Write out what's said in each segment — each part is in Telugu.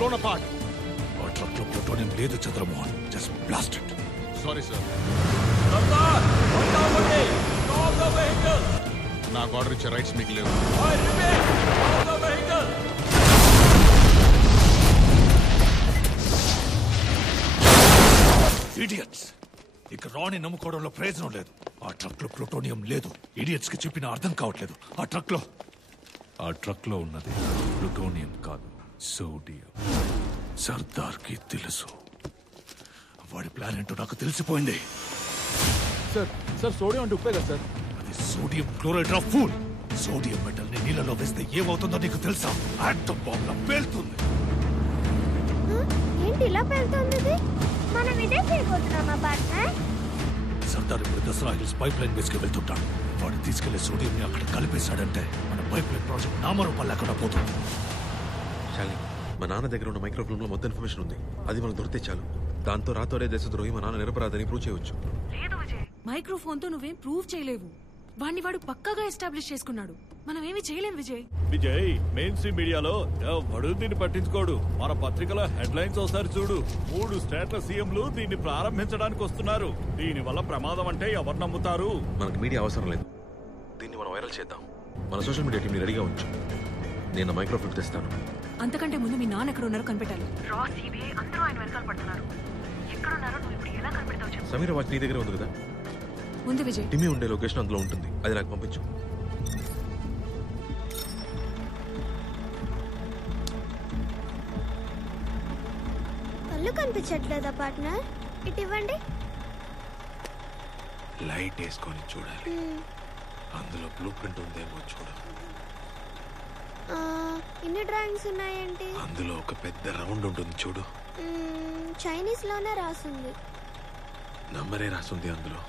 blown apart. ఆ ట్రక్ లో ప్లూటోనియం లేదు Chandramohan. Just blasted. Sorry sir. Sardar stop the vehicle. నాకు ఆర్డర్ ఇచ్చే రైట్స్ మీకు లేవు. I repeat, stop the vehicle. Idiots. ఇక రాణి నమ్ముకోవడంలో ప్రయోజనం లేదు. ఆ ట్రక్ లో ప్లూటోనియం లేదు. ఇడియట్స్ కి చెప్పిన అర్థం కావట్లేదు. ఆ ట్రక్ లో ఉన్నది ప్లూటోనియం కాదు, సోడియం. సర్దార్ కి తెలుసు. వాడి ప్లాన్ ఏంటో నాకు తెలిసిపోయింది. సార్ సోడియం అంటే ఉప్పే కదా సార్? అది sodium chloride of fool. Sodium metal ని నీళ్ళలో వేస్తే ఏమవుతుందో నీకు తెలుసా? ఆటమ్ బాంబ్ లా పేలుతుంది. ఏంటి ఇలా పేలుతుంది? మనం ఇదే చేయబోతున్నామా పార్ట్నర్? సర్దార్ ఇప్పుడు దసరా హిల్స్ పైప్ లైన్ వేసుకు వెళ్తుంటాడు. వాడు తీసుకెళ్లే సోడియం ని అక్కడ కలిపేశాడంటే మన పైప్ లైన్ ప్రాజెక్ట్ నామరూపాలు లేకుండా పోతుంది. మా నాన్న దగ్గర ఉన్న మైక్రోఫిల్మ్ లో మొత్తం ఇన్ఫర్మేషన్ ఉంది. అది మనకు దొరికితే చాలు. దాంతో రాతోరే దేశద్రోహి మా నాన్న నిరపరాధని ప్రూవ్ చేయవచ్చు. మైక్రోఫోన్ తో నువ్వేం ప్రూవ్ చేయలేవు. వాడిని వాడు పక్కాగా ఎస్టాబ్లిష్ చేసుకున్నాడు. మనం ఏమి చేయలేం విజయ్. విజయ్, మెయిన్ స్ట్రీమ్ మీడియాలో ఎవడు దీన్ని పట్టించుకోడు. మన పత్రికలో హెడ్లైన్స్ ఒకసారి చూడు. 3 స్టేట్ల సీఎంలు దీన్ని ప్రారంభించడానికి వస్తున్నారు. దీని వల్ల ప్రమాదం అంటే ఎవరు నమ్ముతారు? మనకు మీడియా అవసరం లేదు. దీన్ని మనం వైరల్ చేద్దాం. మన సోషల్ మీడియా టీం రెడీగా ఉంచు. నేను మైక్రోఫిల్మ్ తెస్తాను. అంతకంటే ముందు మీ నాన్న ఎక్కడ ఉన్నారో కనిపెట్టాలి. సమీర వాచ్ నీ దగ్గర ఉంది కదా? ముందు విజయ్. టిమ్మి ఉండే లొకేషన్ అందులో ఉంటుంది. అది నాకు పంపించు. కళ్ళు కనిపించట్లేదా పార్ట్నర్? ఇటు ఇవ్వండి. లైట్ వేసుకొని చూడాలి. అందులో బ్లూ ప్రింట్ ఉందేమో చూడు. ఇన్ని డ్రాయింగ్స్ ఉన్నాయండి. అందులో ఒక పెద్ద రౌండ్ ఉంటుంది చూడు. చైనీస్ లోనే రాసింది. నంబరే రాసింది అందులో.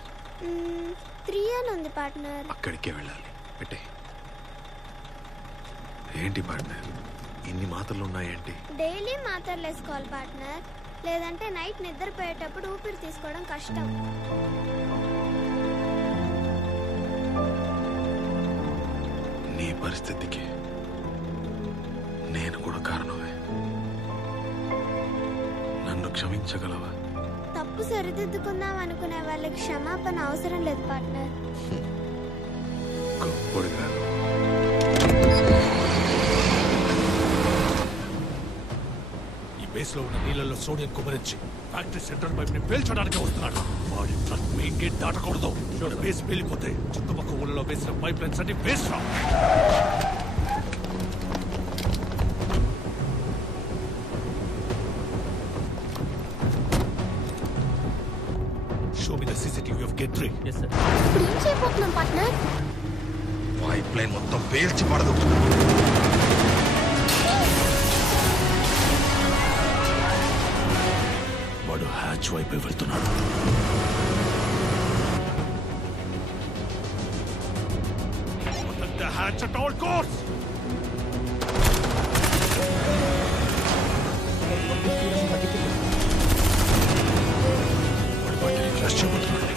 3 అని ఉంది పార్ట్నర్. అక్కడికే వెళ్ళాలి. పెట్టే. ఏంటి పార్ట్నర్, ఇన్ని మాత్రలు ఉన్నాయేంటి? డైలీ మాత్రలు వేసుకోవాలి పార్ట్నర్. లేదంటే నైట్ నిద్రపోయేటప్పుడు ఊపిరి తీసుకోవడం కష్టం. నీ పరిస్థితికి నేను కూడా కారణమే. నన్ను క్షమించగలవా? తప్పు సరిదిద్దుకుందాం అనుకునే వాళ్ళకి క్షమాపణ అవసరం లేదు పార్ట్నర్. గొప్పడు కాదు. ఈ బేస్ లో ఉన్న నీళ్ళలో సోడియం కుమరించి ఫ్యాక్టరీ సెంట్రల్ పైప్ ని పేల్చడానికి వస్తున్నాడు. వాడి ట్రక్ మెయిన్ గేట్ దాటకూడదు. బేస్ పేలిపోతే చుట్టుపక్కల ఊళ్ళలో వేసిన పైప్ లైన్స్ అన్ని వేస్ట్ రా. Show me the CCTV of Gate 3. Yes, sir. ఇప్పుడు ఏం చేయబోతున్నాం పార్ట్నర్? పైప్ లైన్ మొత్తం పేల్చి పడదు. వాడు హ్యాచ్ వైపే వెళ్తున్నాడు. Protect the hatch at all costs. వాడు వాటిని క్రాష్ చేయబోతున్నాడు.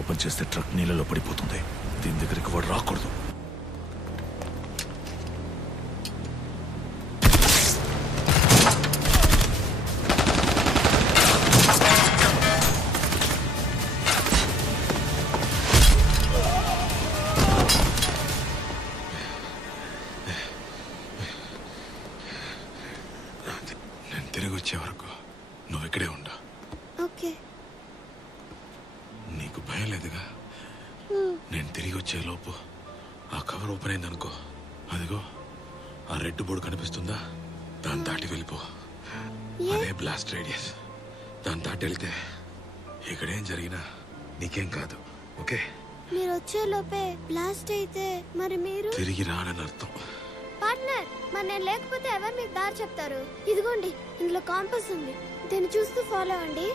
ఓపెన్ చేస్తే ట్రక్ నీళ్ళలో పడిపోతుంది. దీని దగ్గరికి వాడు రాకూడదు. నేను తిరిగి వచ్చే వరకు నువ్వు ఇక్కడే ఉండు. ఓకే. నీకు భయం లేదుగా? నేను తిరిగి వచ్చే లోపు ఆ కవర్ ఓపెన్ అయిందనుకో, అదిగో ఆ రెడ్ బోర్డు కనిపిస్తుందా? దాన్ని దాటి వెళ్ళిపో. అదే బ్లాస్ట్ రేడియస్. దాన్ని దాటి వెళ్తే ఇక్కడేం జరిగినా నీకేం కాదు. ఓకే? మీరు వచ్చే లోపే బ్లాస్ట్ అయితే మరి మీరు తిరిగి రానని అర్థం. పార్ట్నర్, మరి నేను లేకపోతే ఎవరు మీకు దారి చెప్తారు? ఇదిగోండి, ఇందులో కాంపస్ ఉంది. దీన్ని చూస్తూ ఫాలో అవ్వండి.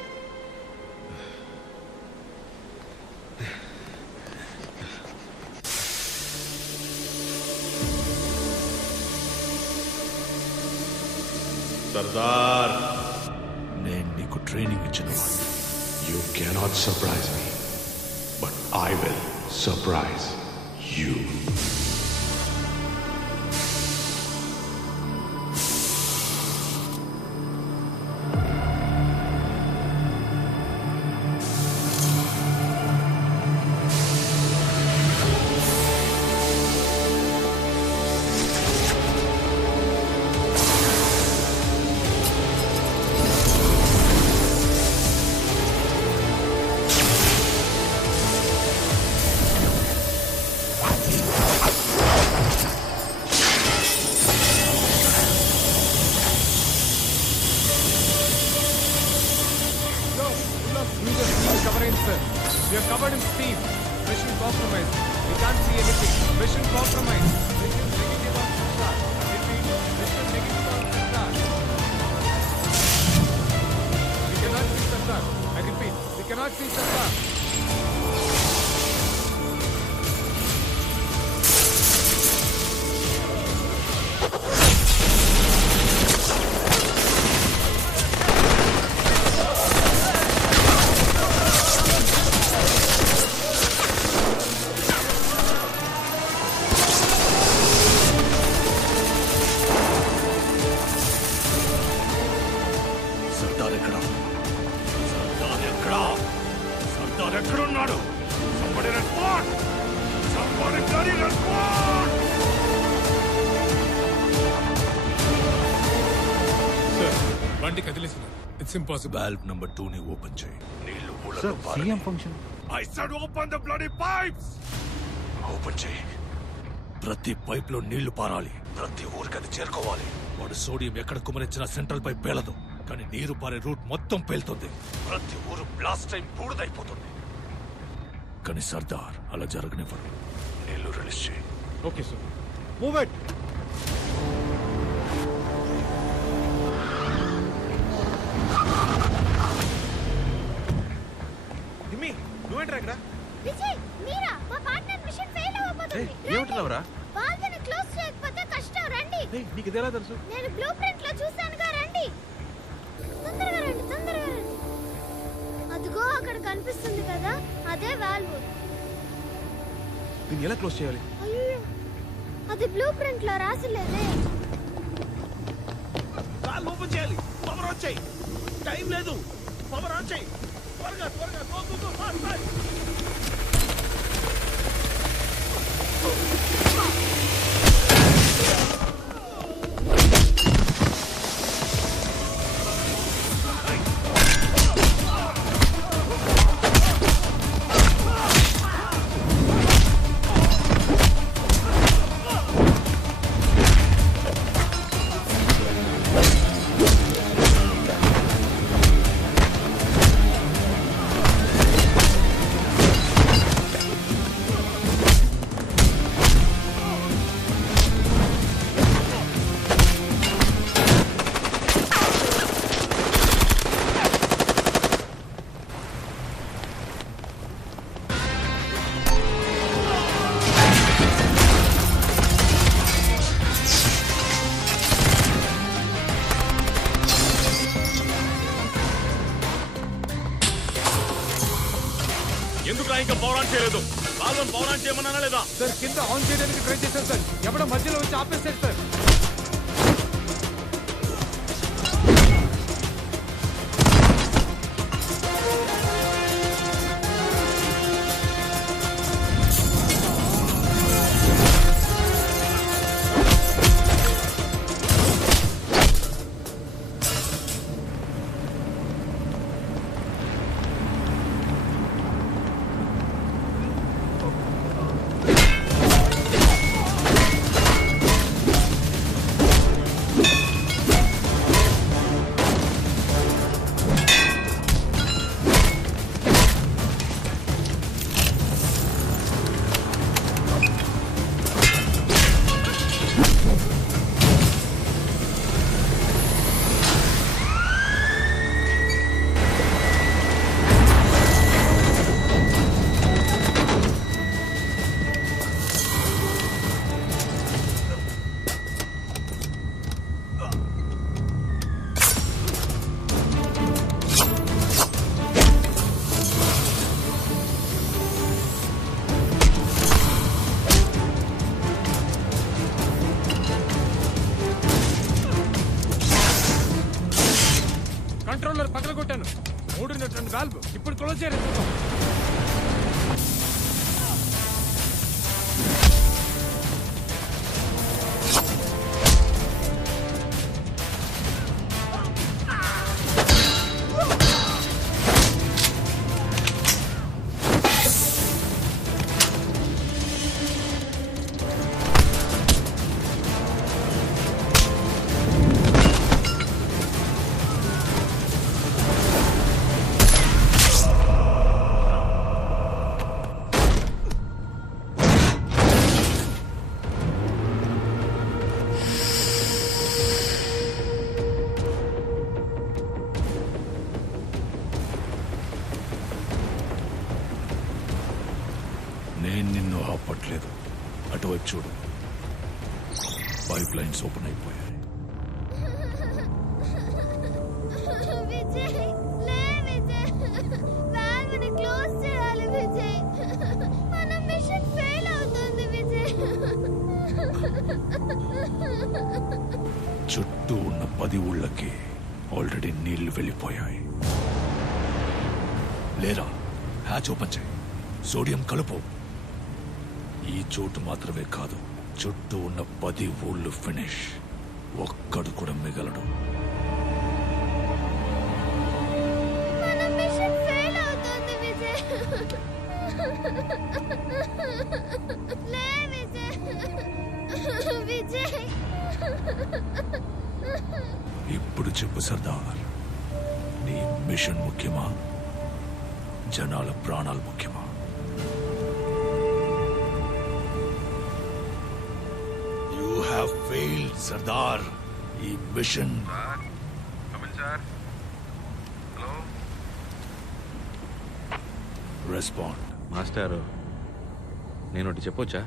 సర్దార్ నేను నీకు ట్రైనింగ్ ఇచ్చిన వాడిని. You cannot surprise me but I will surprise you. We are covered in steam. Mission compromised. We can't see anything. Mission compromised. Mission negative on sensor. Repeat. Mission negative on sensor. We cannot see sensor. I repeat. We cannot see sensor. ఎక్కడున్నాడు? Somebody respond! Somebody bloody respond! Sir బండి కదిలేసిన ఇట్స్ ఇంపాసిబుల్. వాల్వ్ నంబర్ 2 ని ఓపెన్ చేయి. నీళ్లు ఊళ్ళలో sir CM function. I said open the bloody pipes! Open చేయి. ప్రతి పైప్ లో నీళ్లు పారాలి. ప్రతి ఊరికి అది చేరుకోవాలి. వాడు సోడియం ఎక్కడ కుమరించినా సెంట్రల్ పైప్ పేలదు, కానీ నీరు పారే రూట్ మొత్తం పేలుతుంది. ప్రతి ఊరు బ్లాస్ట్ అయి బూడిదైపోతుంది. కానీ సర్దార్ అలా జరగనివ్వడు. నీళ్లు రిలీజ్ చేయి. Okay sir. Move it. Nimmi నువ్వేంట్రా ఇక్కడ? విజయ్, మీరా? మా పార్ట్నర్ మిషన్ ఫెయిల్ అవ్వబోతుంది. ఏమంటున్నావురా? వాళ్ళని క్లోజ్ చేయకపోతే కష్టం. రండి. నీకు ఇదేలా తెలుసు? నేను బ్లూ ప్రింట్ లో చూశానుగా. రండి, తొందరగా రండి, తొందరగా రండి. అదిగో అక్కడ కనిపిస్తుంది కదా, అదే వాల్వ్. దీన్ని ఎలా క్లోజ్ చేయాలి? అయ్యో, అది బ్లూ ప్రింట్ లో రాసిలేదే. వాల్వ్ ఓపెన్ చేయాలి. పవర్ ఆన్ చేయి. టైం లేదు. పవర్ ఆన్ చేయి. త్వరగా త్వరగా go go go fast fast. ఎందుకు ఇంకా పవర్ ఆన్ చేయలేదు? వాళ్ళని పవర్ ఆన్ చేయమన్నా లేదా? సార్ కింద ఆన్ చేయడానికి ట్రై చేశాను సార్. ఎవడో మధ్యలో వచ్చి ఆపేశారు సార్. వాల్వ్ ఇప్పుడు క్లోజ్ చేయరు. నేను నిన్ను ఆపట్లేదు. అటువైపు చూడు, పైప్ లైన్స్ ఓపెన్ అయిపోయాయి. విజయ్ లే విజయ్, వాల్వ్ని క్లోజ్ చేయాలి విజయ్. మన మిషన్ ఫెయిల్ అవుతుంది విజయ్. చుట్టూ ఉన్న 10 ఊళ్ళకి ఆల్రెడీ నీళ్లు వెళ్ళిపోయాయి. లేరా, హ్యాచ్ ఓపెన్ చేయి, సోడియం కలుపు. ఈ చోటు మాత్రమే కాదు, చుట్టూ ఉన్న 10 ఊళ్ళు ఫినిష్. ఒక్కడు కూడా మిగలడు. మన మిషన్ ఫెయిల్ అవుతుంది విజయ్. లే విజయ్, విజయ్. ఇప్పుడు చెప్పు సర్దార్, నీ మిషన్ ముఖ్యమా, జనాల ప్రాణాలు ముఖ్యమా? You have failed Sardar. ఈ మిషన్ రెస్పాండ్. మాస్టారు, నేను ఒకటి చెప్పొచ్చా?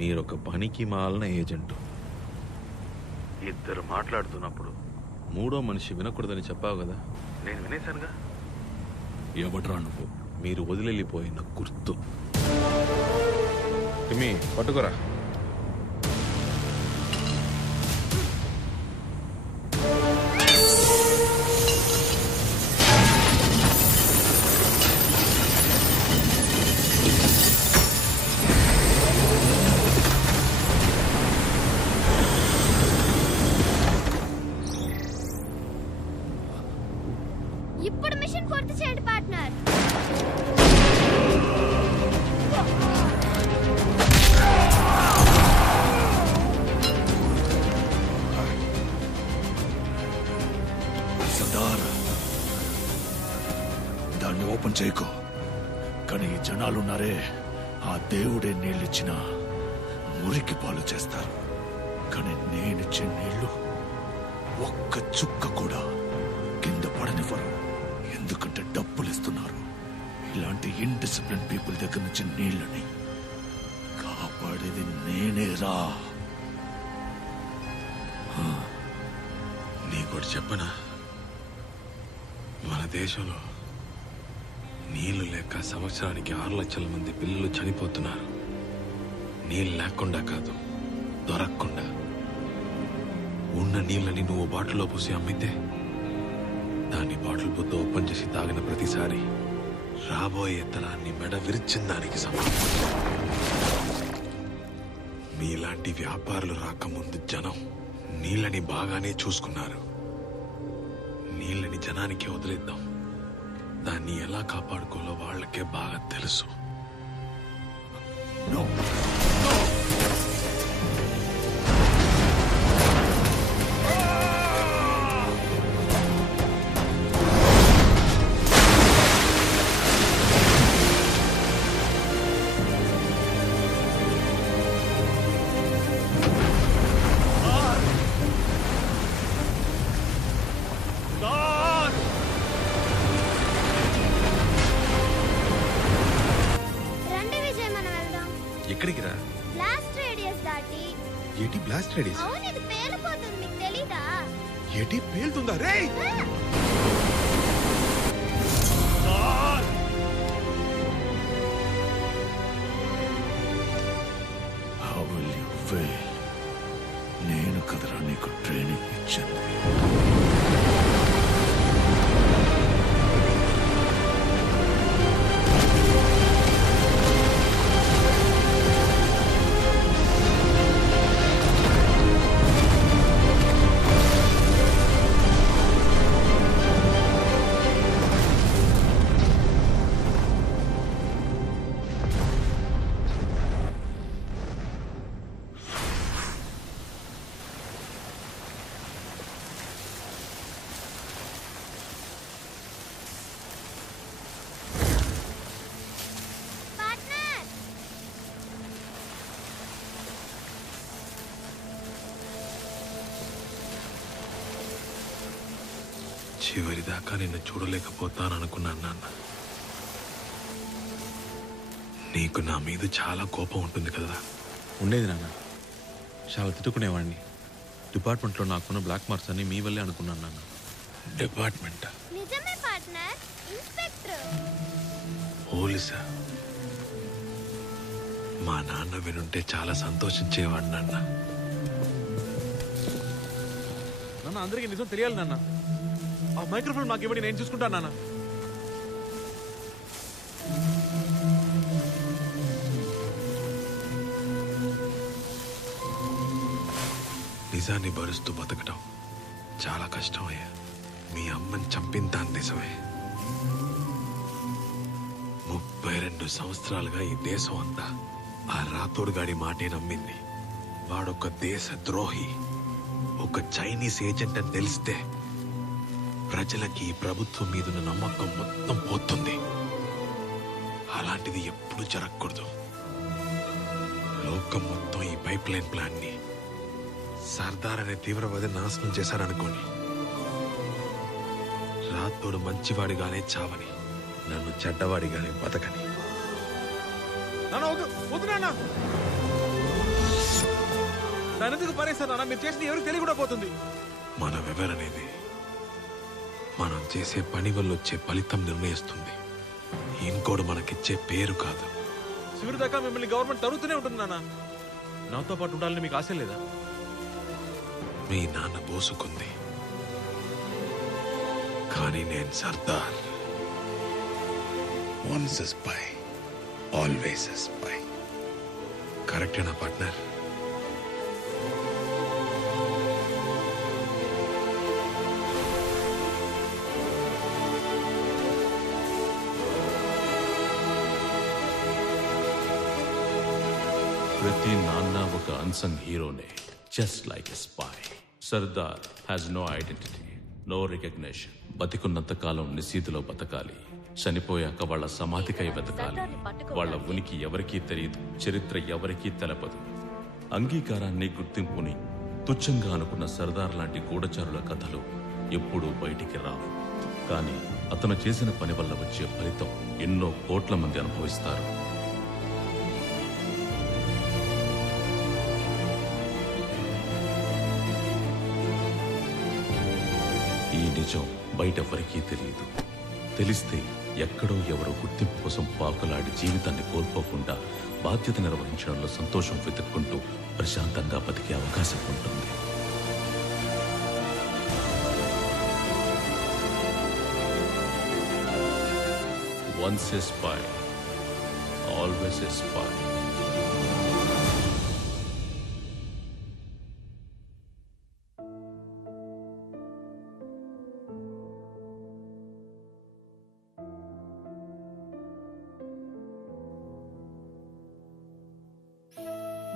మీరొక పనికి మాలిన ఏజెంటు. ఇద్దరు మాట్లాడుతున్నప్పుడు మూడో మనిషి వినకూడదని చెప్పావు కదా, నేను వినేశానుగా. ఎవడ్రా నువ్వు? మీరు వదిలిపోయిన గుర్తు. టిమ్మి, పట్టుకోరా. ఇప్పుడు మిషన్ పూర్తి చేయండి పార్ట్నర్. సర్దార్, దాన్ని ఓపెన్ చేయకు. కానీ ఈ జనాలున్నారే, ఆ దేవుడే నీళ్ళిచ్చిన మురికి పాలు చేస్తారు. కానీ నేనిచ్చే నీళ్లు ఒక్క చుక్క కూడా కింద పడనివ్వరు. ఎందుకంటే డబ్బులు ఇస్తున్నారు. ఇలాంటి ఇన్డిసిప్లిన్ పీపుల్ దగ్గర నుంచి నీళ్ళని కాపాడేది నేనేరా. నీకోటి చెప్పనా? మన దేశంలో నీళ్లు లేక సంవత్సరానికి 6 లక్షల మంది పిల్లలు చనిపోతున్నారు. నీళ్ళు లేకుండా కాదు, దొరకకుండా. ఉన్న నీళ్ళని నువ్వు బాటిల్లో పోసి అమ్మితే దాన్ని బాటిల్ బుద్ధ ఓపెన్ చేసి తాగిన ప్రతిసారి రాబోయే తరాన్ని మెడ విరిచిన దానికి సమానం. మీలాంటి వ్యాపారులు రాకముందు జనం నీళ్ళని బాగానే చూసుకున్నారు. నీళ్ళని జనానికి వదిలేద్దాం. దాన్ని ఎలా కాపాడుకోవాలో వాళ్ళకే బాగా తెలుసు. రండి విజయ్, మనం వెళ్దాం. ఎక్కడికి రా? బ్లాస్ట్ రేడియస్ దాటి. ఏటి బ్లాస్ట్ రేడియస్? అవును, ఇది పేలిపోతుంది, మీకు తెలీదా? ఏటి పేలుతుందా రే? How will you fail? నేను కదరా నీకు ట్రైనింగ్ ఇచ్చింది. చివరిదాకా నిన్ను చూడలేకపోతాననుకున్నాను నాన్న. నీకు నా మీద చాలా కోపం ఉంటుంది కదా? ఉండేది నాన్న, చాలా తిట్టుకునేవాడిని. డిపార్ట్మెంట్లో నాకున్న బ్లాక్ మార్క్స్ అన్ని మీ వల్లే అనుకున్నాను నాన్న. డిపార్ట్మెంటా? నిజమే పార్ట్నర్, ఇన్స్పెక్టర్. పోలీసా? మా నాన్న వినుంటే చాలా సంతోషించేవాడు నాన్న. నాన్న అందరికీ నిజం తెలియాలి నాన్న. ఆ మైక్రోఫోన్ నాకు ఇవ్వండి, నేను చూసుకుంటాను నాన్న. నిజాన్ని భరుస్తూ బతకటం చాలా కష్టమయ్యా. మీ అమ్మని చంపిన దాని నిజమే. 32 సంవత్సరాలుగా ఈ దేశం అంతా ఆ రాతోడుగాడి మాటే నమ్మింది. వాడొక దేశ ద్రోహి, ఒక చైనీస్ ఏజెంట్ అని తెలిస్తే ప్రజలకి ఈ ప్రభుత్వం మీదున్న నమ్మకం మొత్తం పోతుంది. అలాంటిది ఎప్పుడు జరగకూడదు. లోకం మొత్తం ఈ పైప్ లైన్ ప్లాన్ ని సర్దార్ అనే తీవ్రవాది నాశనం చేశారనుకోని, రాతోడు మంచివాడిగానే చావని, నన్ను చెడ్డవాడిగానే బతకని. ఎందుకు పరేస్తారు నాన్న? మీరు చేసిన ఎవరికి తెలియ కూడా పోతుంది. మనమెవరనేది మనం చేసే పని వల్ల వచ్చే ఫలితం నిర్ణయిస్తుంది. ఇంకోడు మనకిచ్చే పేరు కాదు. చివరి దాకా మిమ్మల్ని గవర్నమెంట్ తరుగుతూనే ఉంటుంది నాన్న. నాతో పాటు ఉండాలని మీకు ఆశ లేదా? మీ నాన్న బోసుకుంది, కానీ నేను Sardar. Once a spy, always a spy. కరెక్టేనా పార్ట్నర్? ప్రతి నాన్న ఒక అన్సంగ్ హీరోనే, just like a spy. Sardar has no identity, no recognition. బతికున్నంత కాలం నిశీతిలో బతకాలి. చనిపోయాక వాళ్ళ సమాధికై వెతకాలి. వాళ్ళ ఉనికి ఎవరికీ తెలియదు, చరిత్ర ఎవరికీ తెలపదు. అంగీకారాన్ని, గుర్తింపుని తుచ్చంగా అనుకున్న సర్దార్ లాంటి గూఢచారుల కథలు ఎప్పుడూ బయటికి రావు. కానీ అతను చేసిన పని వల్ల వచ్చే ఫలితం ఎన్నో కోట్ల మంది అనుభవిస్తారు. ఈ నిజం బయటెవ్వరికీ తెలియదు. తెలిస్తే ఎక్కడో ఎవరో గుర్తింపు కోసం పాకులాడి జీవితాన్ని కోల్పోకుండా బాధ్యత నిర్వహించడంలో సంతోషం వెతుక్కుంటూ ప్రశాంతంగా బతికే అవకాశం ఉంటుంది. Once a spy, always a spy.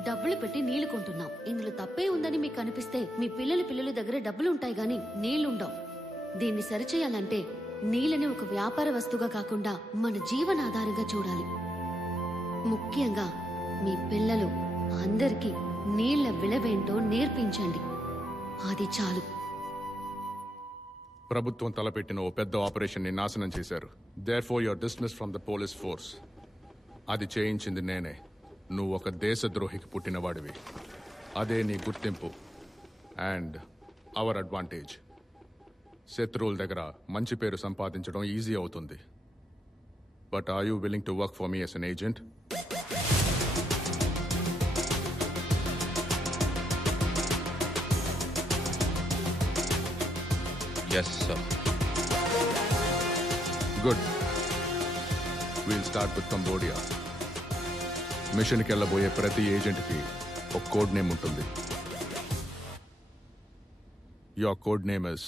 డబ్బులు పెట్టి నీళ్లు కొంటున్నాం. ఇందులో తప్పే ఉందని మీకు అనిపిస్తే మీ పిల్లల దగ్గర డబ్బులు ఉంటాయి గాని నీళ్లుండవు. దీన్ని సరిచేయాలంటే నీళ్ళని ఒక వ్యాపార వస్తువుగా కాకుండా మన జీవనాధారంగా చూడాలి. ముఖ్యంగా మీ పిల్లలు అందరికీ నీళ్ల విలువేంటో నేర్పించండి. అది చాలు. ప్రభుత్వం తలపెట్టిన ఓ పెద్ద ఆపరేషన్ ని నాశనం చేశారు. Therefore your dismiss from the police force. అది చేయించింది నేనే. నువ్వు ఒక దేశద్రోహికి పుట్టినవాడివి. అదే నీ గుర్తింపు అండ్ అవర్ అడ్వాంటేజ్. శత్రువుల దగ్గర మంచి పేరు సంపాదించడం ఈజీ అవుతుంది. But are you willing to work for me as an agent? Yes sir. Good. Will start with Cambodia. మిషన్కి వెళ్ళబోయే ప్రతి ఏజెంట్కి ఒక కోడ్ నేమ్ ఉంటుంది. Your code name is